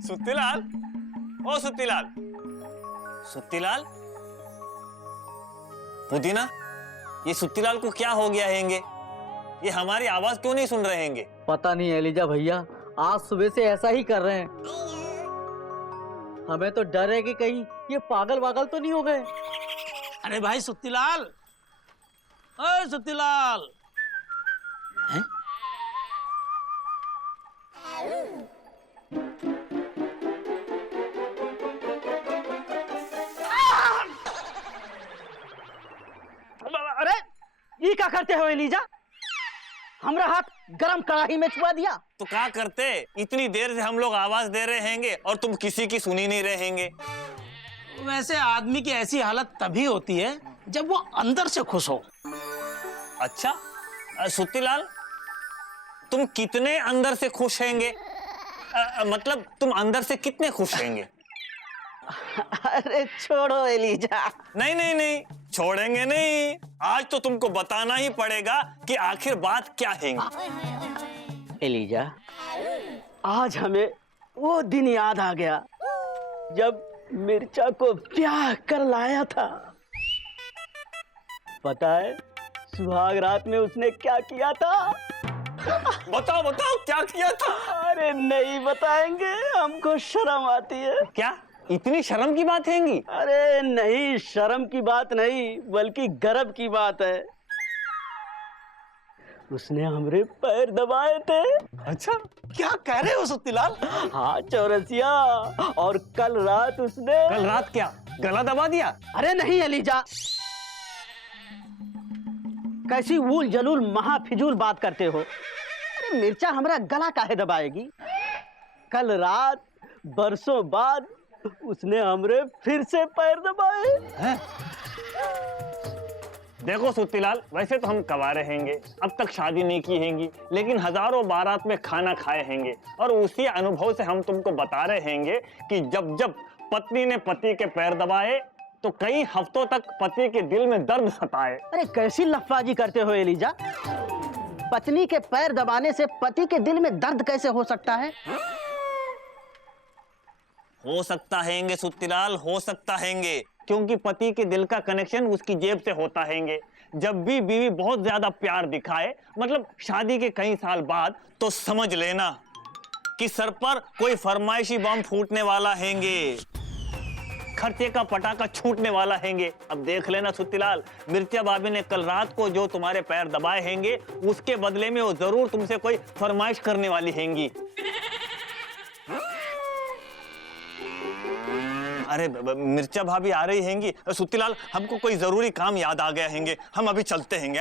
सुत्तीलाल, ओ सुत्तीलाल, सुत्तीलाल, पुदीना, ये सुत्तीलाल को क्या हो गया हैंगे? ये हमारी आवाज क्यों नहीं सुन रहे हैंगे? पता नहीं एलिजा भैया, आज सुबह से ऐसा ही कर रहे हैं। हमें तो डर है कि कहीं ये पागल वागल तो नहीं हो गए। अरे भाई सुत्तीलाल, ओए सुत्तीलाल, हैं? अरे ये क्या करते हो एलिजा? हमरा हाथ गरम कढ़ाई में छुआ दिया। तो क्या करते? इतनी देर से हम लोग आवाज दे रहे हैंगे और तुम किसी की सुनी नहीं रहे हैंगे। वैसे आदमी की ऐसी हालत तभी होती है जब वो अंदर से खुश हो। अच्छा, सुत्तीलाल, तुम कितने अंदर से खुश हैंगे? मतलब तुम अंदर से कितने खुश हैंगे? अरे छोड़ो एलिजा। नहीं नहीं नहीं, छोड़ेंगे नहीं। आज तो तुमको बताना ही पड़ेगा कि आखिर बात क्या है। एलिजा, आज हमें वो दिन याद आ गया जब मिर्चा को ब्याह कर लाया था। पता है सुहाग रात में उसने क्या किया था? बताओ बताओ, क्या किया था? अरे नहीं बताएंगे, हमको शर्म आती है। क्या इतनी शर्म की बात हैंगी? अरे नहीं, शर्म की बात नहीं बल्कि गर्व की बात है। उसने हमरे पैर दबाए थे। अच्छा, क्या कह रहे हो सुत्तीलाल? हाँ चौरसिया, और कल रात उसने। कल रात क्या गला दबा दिया? अरे नहीं एलिजा, कैसी ऊल जलूल महाफिजूल बात करते हो। अरे मिर्चा हमारा गला काहे दबाएगी? कल रात बरसों बाद उसने हमरे फिर से पैर दबाए हैं? देखो सुत्तीलाल, वैसे तो हम कवारे हैंगे, अब तक शादी नहीं की हैंगी, लेकिन हजारों बारात में खाना खाए हैंगे और उसी अनुभव से हम तुमको बता रहे हैंगे कि जब जब पत्नी ने पति के पैर दबाए तो कई हफ्तों तक पति के दिल में दर्द सताए। अरे कैसी लफबाजी करते हो एलिजा? पत्नी के पैर दबाने से पति के दिल में दर्द कैसे हो सकता है? हो सकता हैंगे सुत्तीलाल, हो सकता हैंगे, क्योंकि पति के दिल का कनेक्शन उसकी जेब से होता हैंगे। जब भी बीवी बहुत ज्यादा प्यार दिखाए, मतलब शादी के कई साल बाद, तो समझ लेना कि सर पर कोई फरमाइशी बम फूटने वाला हैंगे, खर्चे का पटाखा छूटने वाला हैंगे। अब देख लेना सुत्तीलाल, मिर्चा भाभी ने कल रात को जो तुम्हारे पैर दबाए हैंगे, उसके बदले में वो जरूर तुमसे कोई फरमाइश करने वाली हैंगी। अरे मिर्चा भाभी आ रही हैंगी। सुत्तीलाल, हमको कोई जरूरी काम याद आ गया हैंगे, हम अभी चलते हैंगे।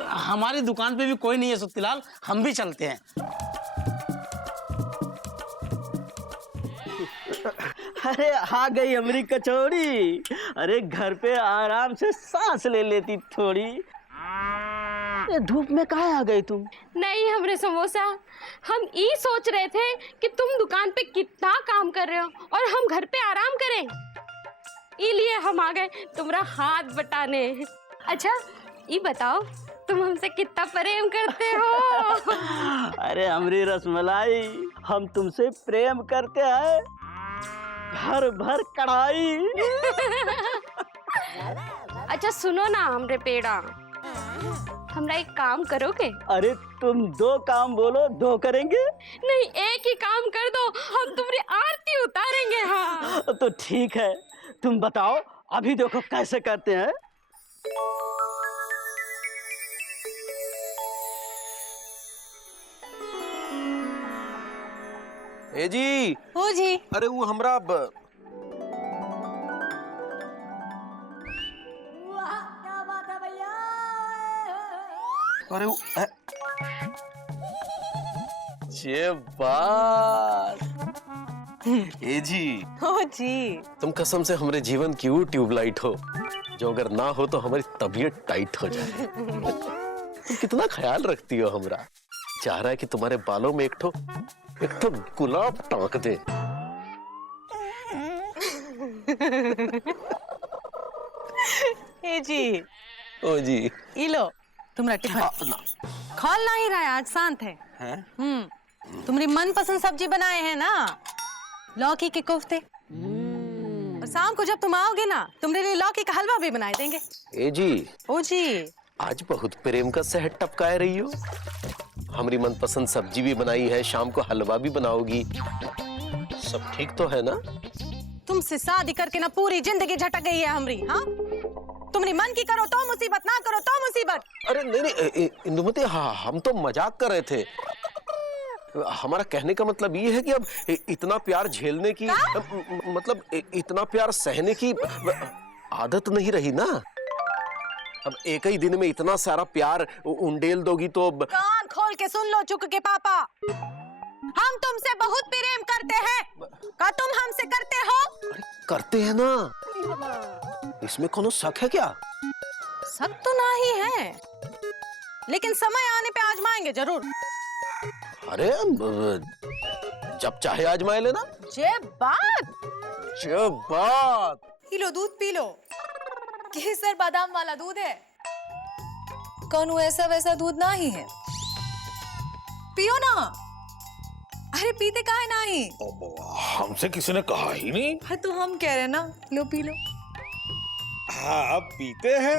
हमारी दुकान पे भी कोई नहीं है सुत्तीलाल, हम भी चलते हैं। अरे आ गई हमारी कचौड़ी। अरे घर पे आराम से सांस ले लेती थोड़ी। धूप में कहाँ आ गई तुम? नहीं हमरे समोसा, हम ये सोच रहे थे कि तुम दुकान पे कितना काम कर रहे हो और हम घर पे आराम करें, इसलिए हम आ गए तुम्हारा हाथ बटाने। अच्छा ये बताओ, तुम हमसे कितना प्रेम करते हो? अरे हमारी रसमलाई, हम तुमसे प्रेम करते हैं भर भर कढ़ाई। अच्छा सुनो ना हमरे पेड़ा, हमरा एक काम करोगे? अरे तुम दो काम बोलो, दो करेंगे। नहीं एक ही काम कर दो, हम तुम्हारी आरती उतारेंगे। हाँ तो ठीक है, तुम बताओ अभी देखो कैसे करते हैं। ए जी। हो जी। अरे वो हमरा क्या बात है भैया? अरे वो ये बात। ए जी। हो जी। तुम कसम से हमारे जीवन की वो ट्यूबलाइट हो जो अगर ना हो तो हमारी तबीयत टाइट हो जाए। तुम कितना ख्याल रखती हो हमरा। चाह रहा है कि तुम्हारे बालों में एक ठो गुलाब टांक दे। ए जी। ओ जी। ये लो तुम्हारा टिफिन। खोल नहीं रहा है आज, शांत है। हैं? तुम्हारी मनपसंद सब्जी बनाए हैं ना, लौकी के कोफ्ते। और शाम को जब तुम आओगे ना, तुम्हारे लिए लौकी का हलवा भी बनाए देंगे। ए जी, ओ जी, आज बहुत प्रेम का सहट टपकाए रही हो। हमारी मनपसंद सब्जी भी बनाई है, शाम को हलवा भी बनाओगी, सब ठीक तो है ना? तुमसे शादी करके ना पूरी जिंदगी झटक गई है हमारी। हाँ, तुम्हारी मन की करो तो मुसीबत, ना करो तो मुसीबत। अरे नहीं नहीं इंदुमती, हाँ हम तो मजाक कर रहे थे। हमारा कहने का मतलब ये है कि अब इतना प्यार झेलने की मतलब इतना प्यार सहने की आदत नहीं रही ना। अब एक ही दिन में इतना सारा प्यार उंडेल दोगी तो कान खोल के सुन लो चुक के पापा, हम तुमसे बहुत प्रेम करते हैं। क्या तुम हमसे करते हो? अरे करते हैं ना, इसमें कोनो शक है क्या? सब तो ना ही है, लेकिन समय आने पे आजमाएंगे जरूर। अरे जब चाहे आजमाए लेना। जे बात पी लो, दूध पी लो। केसर बादाम वाला दूध है, कौन ऐसा वैसा दूध ना ही है। पियो ना। अरे पीते काहे नहीं? हमसे किसी ने कहा ही नहीं। हाँ तो हम कह रहे हैं ना, लो पी लो। हाँ अब पीते हैं।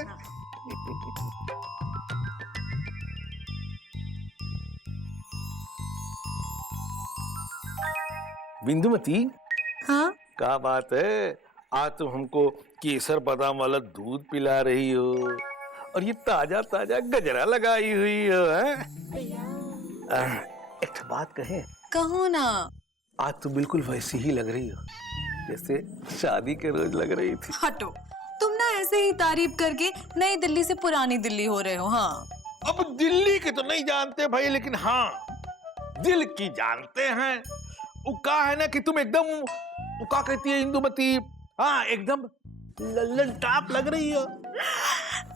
बिंदुमती, हाँ क्या बात है, आज तुम हमको केसर बादाम वाला दूध पिला रही हो और ये ताजा ताजा गजरा लगाई हुई हो, हैं? एक बात कहे, कहो ना। आज तो बिल्कुल वैसी ही लग रही हो जैसे शादी के रोज लग रही थी। हटो, तुम ना ऐसे ही तारीफ करके नई दिल्ली से पुरानी दिल्ली हो रहे हो। हाँ, अब दिल्ली के तो नहीं जानते भाई, लेकिन हाँ दिल की जानते हैं। वो कहा है ना कि तुम एकदम, वो क्या कहती है इंदुमती, हाँ एकदम लल्लन टाप लग रही हो।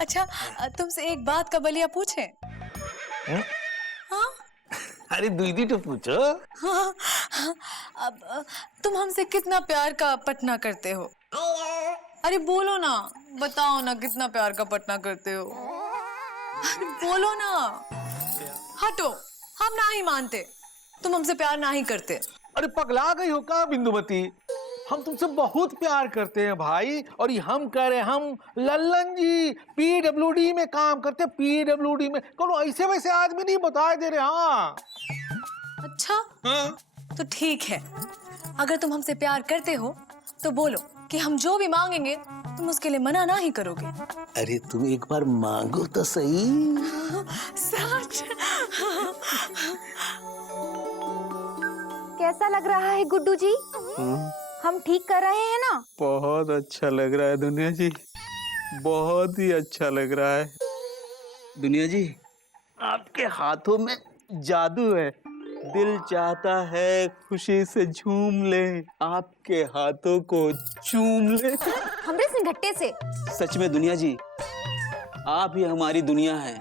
अच्छा तुमसे एक बात का बलिया पूछे? हाँ? अरे दीदी तो पूछो। हाँ, अब तुम हमसे कितना प्यार का पटना करते हो? अरे बोलो ना, बताओ ना कितना प्यार का पटना करते हो। अरे बोलो ना। हटो, हम ना ही मानते, तुम हमसे प्यार ना ही करते। अरे पगला गई हो क्या बिंदुमती, हम तुमसे बहुत प्यार करते हैं भाई। और ये हम कह रहे हैं, हम लल्लन जी पीडब्ल्यूडी में काम करते हैं, पीडब्ल्यूडी में। कौन ऐसे वैसे आदमी नहीं बताए दे रहे। हाँ अच्छा हाँ? तो ठीक है, अगर तुम हमसे प्यार करते हो तो बोलो कि हम जो भी मांगेंगे तुम उसके लिए मना ना ही करोगे। अरे तुम एक बार मांगो तो सही। सच? कैसा लग रहा है गुड्डू जी? हम ठीक कर रहे हैं ना? बहुत अच्छा लग रहा है दुनिया जी, बहुत ही अच्छा लग रहा है। दुनिया जी, आपके हाथों में जादू है। दिल चाहता है खुशी से झूम ले, आपके हाथों को चूम ले। हमरे सिंघट्टे से। सच में दुनिया जी, आप ही हमारी दुनिया है।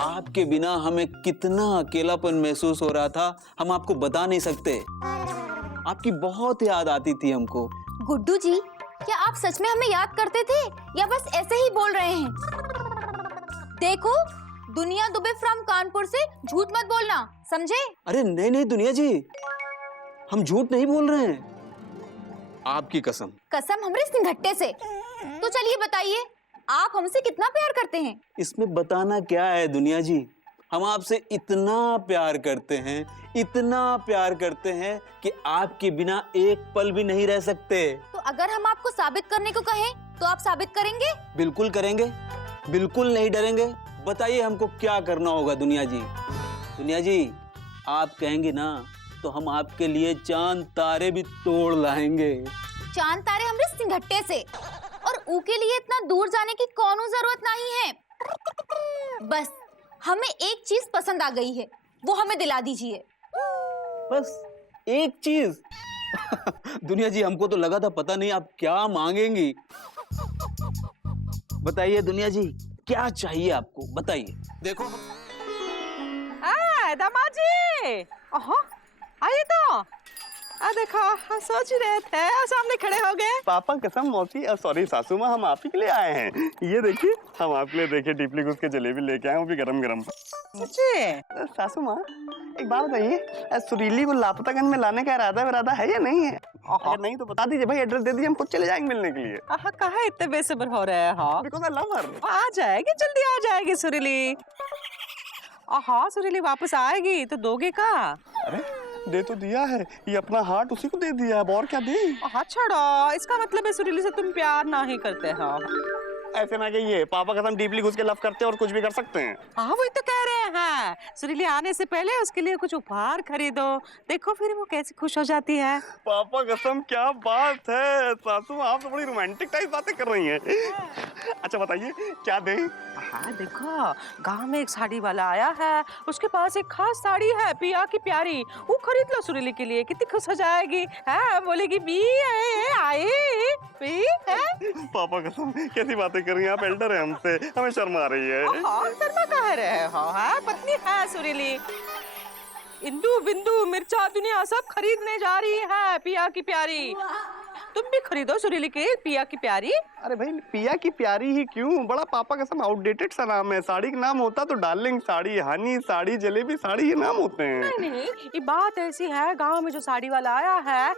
आपके बिना हमें कितना अकेलापन महसूस हो रहा था, हम आपको बता नहीं सकते। आपकी बहुत याद आती थी हमको। गुड्डू जी, क्या आप सच में हमें याद करते थे या बस ऐसे ही बोल रहे हैं? देखो, दुनिया दुबे फ्रॉम कानपुर से झूठ मत बोलना, समझे? अरे नहीं नहीं दुनिया जी, हम झूठ नहीं बोल रहे हैं, आपकी कसम। कसम हमरे सिंघट्टे से। तो चलिए बताइए, आप हमसे कितना प्यार करते हैं? इसमें बताना क्या है दुनिया जी, हम आपसे इतना प्यार करते हैं, इतना प्यार करते हैं कि आपके बिना एक पल भी नहीं रह सकते। तो अगर हम आपको साबित करने को कहें तो आप साबित करेंगे? बिल्कुल करेंगे, बिल्कुल नहीं डरेंगे। बताइए हमको क्या करना होगा दुनिया जी। दुनिया जी, आप कहेंगे ना तो हम आपके लिए चांद तारे भी तोड़ लाएंगे। चांद तारे हमरे सिंघट्टे से, और ऊके लिए इतना दूर जाने की कौनो जरूरत नहीं है। बस हमें एक चीज पसंद आ गई है, वो हमें दिला दीजिए। बस एक चीज? दुनिया जी, हमको तो लगा था पता नहीं आप क्या मांगेंगी। बताइए दुनिया जी, क्या चाहिए आपको, बताइए। देखो दामाद जी, आइए तो। देखो हम सोच ही रहे थे और सामने खड़े हो गए। पापा कसम मौसी सॉरी सासू माँ, हम आप ही के लिए आए हैं। ये देखिए हम आपके लिए देखिए डीपली घुस के जलेबी लेके आए, वो भी गरम गरम। सच्ची? सासू माँ एक बात बताइए, सुरीली को लापतागंज में लाने का इरादा है या नहीं है? अगर नहीं तो बता दीजिए भाई, एड्रेस दे दीजिए, हम खुद चले जाएंगे मिलने के लिए। कहाँ इतने बेसब्र हो रहे हैं? बिकॉज़ आई लव हर। आ जाएगी, जल्दी आ जाएगी सुरीली। हाँ सुरीली वापस आएगी तो दोगे का? अरे दे तो दिया है, ये अपना हार्ट उसी को दे दिया है, और क्या दे? हाँ छोड़ो, इसका मतलब है सुरीली से तुम प्यार नहीं करते हो। ऐसे ना कहिए, पापा कसम डीपली घुस के लव करते हैं और कुछ भी कर सकते हैं। हाँ वही तो कह रहे हैं, सुरीली आने से पहले उसके लिए कुछ उपहार खरीदो, देखो फिर वो कैसे खुश हो जाती है। पापा कसम क्या बात है, सासू आप तो बड़ी रोमांटिक टाइप बातें कर रही हैं। अच्छा बताइए क्या दें? हाँ देखो, गांव में एक साड़ी वाला आया है, उसके पास एक खास साड़ी है पिया की प्यारी, वो खरीद लो सुरीली के लिए, कितनी खुश हो जाएगी। है बोलेगी बी आए बी है। पापा कसम कैसी बातें कर रही हैं आप, एल्डर है हमसे, हमें शर्म आ रही है। हाँ शर्मा कह रहे हो, हाँ पत्नी है सुरीली। इंदू बिंदु मिर्चा दुनिया सब खरीदने जा रही है पिया की प्यारी, तुम भी खरीदो सुरीली के पिया की प्यारी। अरे भाई पिया की प्यारी ही क्यों, बड़ा पापा कसम आउटडेटेड सा नाम है। साड़ी का नाम होता तो डार्लिंग साड़ी, हनी साड़ी, जलेबी साड़ी, ये नाम होते हैं। नहीं नहीं, ये बात ऐसी है, गांव में जो साड़ी वाला आया है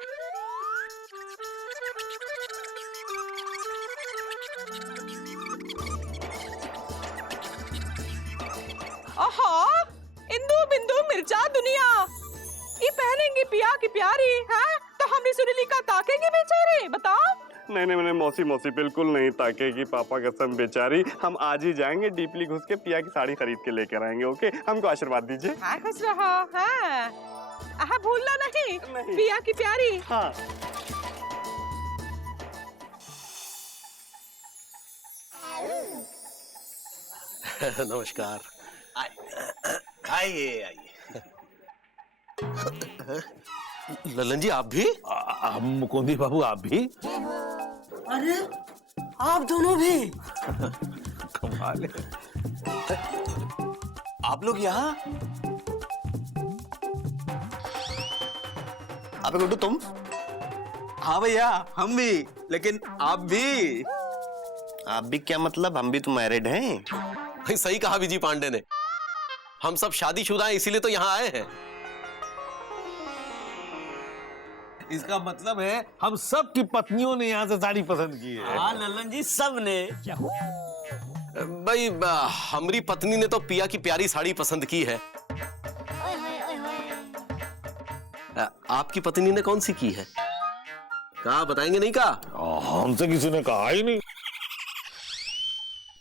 इंदू बिंदु मिर्चा दुनिया ये पहनेंगे पिया की प्यारी है, तो हमने सुरीली का ताकेंगे बेचारे, बताओ। नहीं नहीं नहीं मौसी बिल्कुल नहीं ताकेगी पापा कसम बेचारी, हम आज ही जाएंगे डीपली घुस के पिया की साड़ी खरीद के लेकर आएंगे। ओके हमको आशीर्वाद दीजिए। हाँ खुश रहो, हाँ भूलना नहीं पिया की प्यारी। हाँ नमस्कार। आइए आइए। ललन जी आप भी? मुकुंदी बाबू आप भी? अरे आप दोनों भी? कमाल है। आप लोग यहाँ? अबे गुड्डू तुम? हाँ भैया हम भी, लेकिन आप भी? आप भी क्या मतलब, हम भी तो मैरिड हैं। भाई सही कहा विजय पांडे ने, हम सब शादीशुदा हैं इसीलिए तो यहाँ आए हैं। इसका मतलब है हम सब की पत्नियों ने यहाँ से साड़ी पसंद की है। हाँ ललन जी सब ने। भाई हमारी पत्नी ने तो पिया की प्यारी साड़ी पसंद की है। आपकी पत्नी ने कौन सी की है? कहा बताएंगे नहीं कहा? हमसे किसी ने कहा ही नहीं।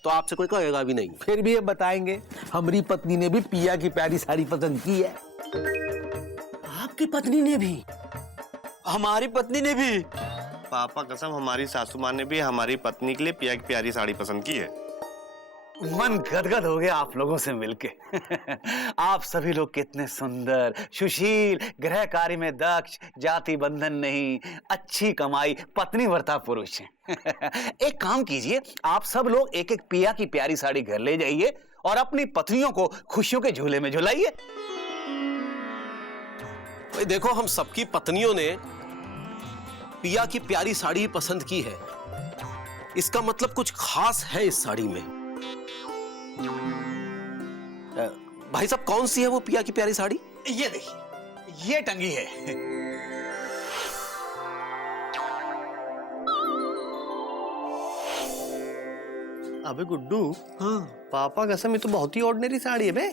तो आपसे कोई कहेगा भी नहीं। फिर भी ये बताएंगे, हमारी पत्नी ने भी पिया की प्यारी साड़ी पसंद की है। आपकी पत्नी ने भी? हमारी पत्नी ने भी। पापा कसम हमारी सासू माँ ने भी हमारी पत्नी के लिए पिया की प्यारी साड़ी पसंद की है। मन गदगद हो गया आप लोगों से मिलके। आप सभी लोग कितने सुंदर, सुशील, गृह कार्य में दक्ष, जाति बंधन नहीं, अच्छी कमाई, पत्नी वर्ता पुरुष हैं। एक काम कीजिए, आप सब लोग एक एक पिया की प्यारी साड़ी घर ले जाइए और अपनी पत्नियों को खुशियों के झूले में झुलाइए। देखो हम सबकी पत्नियों ने पिया की प्यारी साड़ी ही पसंद की है, इसका मतलब कुछ खास है इस साड़ी में। भाई साहब कौन सी है वो पिया की प्यारी साड़ी? ये देखिए, ये टंगी है। अबे गुड्डू, हाँ पापा कसम ये तो बहुत ही ऑर्डिनरी साड़ी है बे।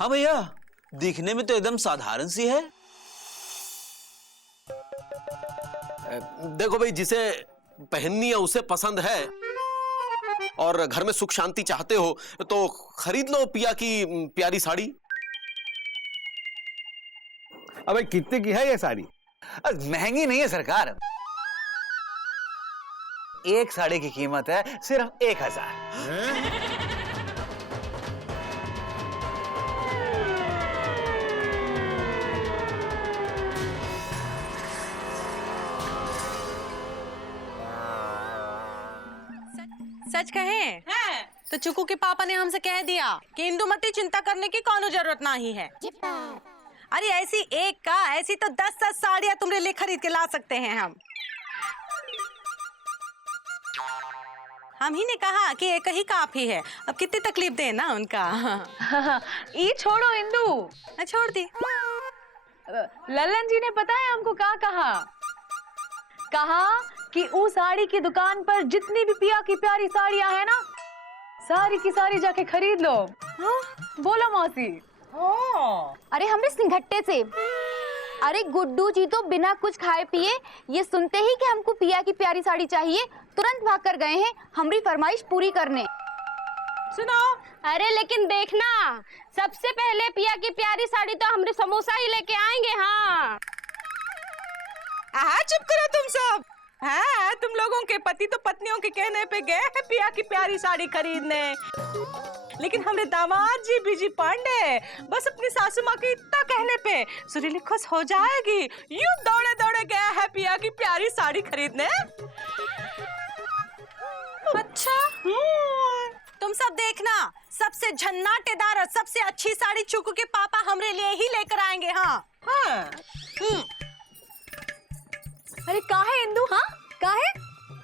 हाँ भैया दिखने में तो एकदम साधारण सी है। देखो भाई जिसे पहननी है उसे पसंद है और घर में सुख शांति चाहते हो तो खरीद लो पिया की प्यारी साड़ी। अबे कितने की है ये साड़ी? महंगी नहीं है सरकार, एक साड़ी की कीमत है सिर्फ 1000। सच कहें तो चुकू के पापा ने हमसे कह दिया कि इंदुमती चिंता करने की कोनो जरूरत नहीं है। अरे ऐसी एक का ऐसी तो 10-10 साड़ियाँ तुम्हारे लिए खरीद के ला सकते हैं हम ही ने कहा कि एक ही काफी है। अब कितनी तकलीफ दे ना उनका। ये छोड़ो इंदु, छोड़ दी। लल्लन जी ने पता है हमको क्या कहा? कहा कि उस साड़ी की दुकान पर जितनी भी पिया की प्यारी साड़ियां है ना, सारी की सारी जाके खरीद लो। बोलो मौसी। अरे हमरे सिंघट्टे से। अरे गुड्डू जी तो बिना कुछ खाए पिए ये सुनते ही कि हमको पिया की प्यारी साड़ी चाहिए तुरंत भाग कर गए हैं हमारी फरमाइश पूरी करने। सुनो, अरे लेकिन देखना, सबसे पहले पिया की प्यारी साड़ी तो हमरे समोसा ही लेके आएंगे। हाँ चुप करो तुम सब। हाँ, तुम लोगों के पति तो पत्नियों के कहने पे गए हैं पिया की प्यारी साड़ी खरीदने, लेकिन हमरे दामाद जी बीजी पांडे बस अपनी सासू माँ के इतना कहने पे सुरीली खुश हो जाएगी, यूं दौड़े दौड़े गया है पिया की प्यारी साड़ी खरीदने। अच्छा, तुम सब देखना, सबसे झन्नाटेदार और सबसे अच्छी साड़ी चुकू के पापा हमरे लिए ही लेकर आएंगे। हाँ। अरे काहे इंदु? हाँ काहे?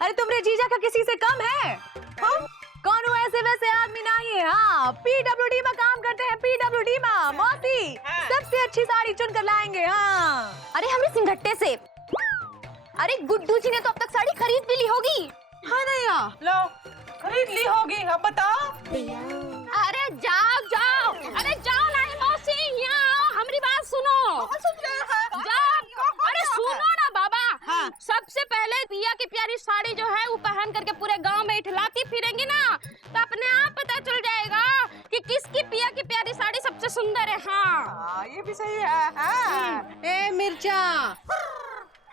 अरे तुमरे जीजा का किसी से कम है? कौन ऐसे वैसे आदमी नहीं है। हाँ, PWD में काम करते हैं, PWD में। मौसी सबसे अच्छी साड़ी चुन कर लाएंगे। हाँ, अरे हमरे सिंघट्टे से। अरे गुड्डू जी ने तो अब तक साड़ी खरीद भी ली होगी। हाँ नैया, लो खरीद ली होगी। अब बताओ। अरे जाओ जाओ, अरे जाओ नहीं मौसी, यहाँ आओ, हमारी बात सुनो। जाओ, अरे सुनो ना बाबा। हाँ। सबसे पहले पिया की प्यारी साड़ी जो है वो पहन करके पूरे गांव में इठलाती फिरेंगे ना, तो अपने आप पता चल जाएगा कि किसकी पिया की प्यारी साड़ी सबसे सुंदर है। हाँ, ये भी सही है। हाँ। ए मिर्चा,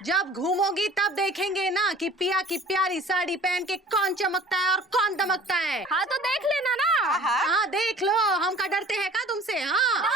जब घूमोगी तब देखेंगे ना कि पिया की प्यारी साड़ी पहन के कौन चमकता है और कौन दमकता है। हाँ तो देख लेना ना। हाँ देख लो, हम का डरते हैं का तुमसे। हाँ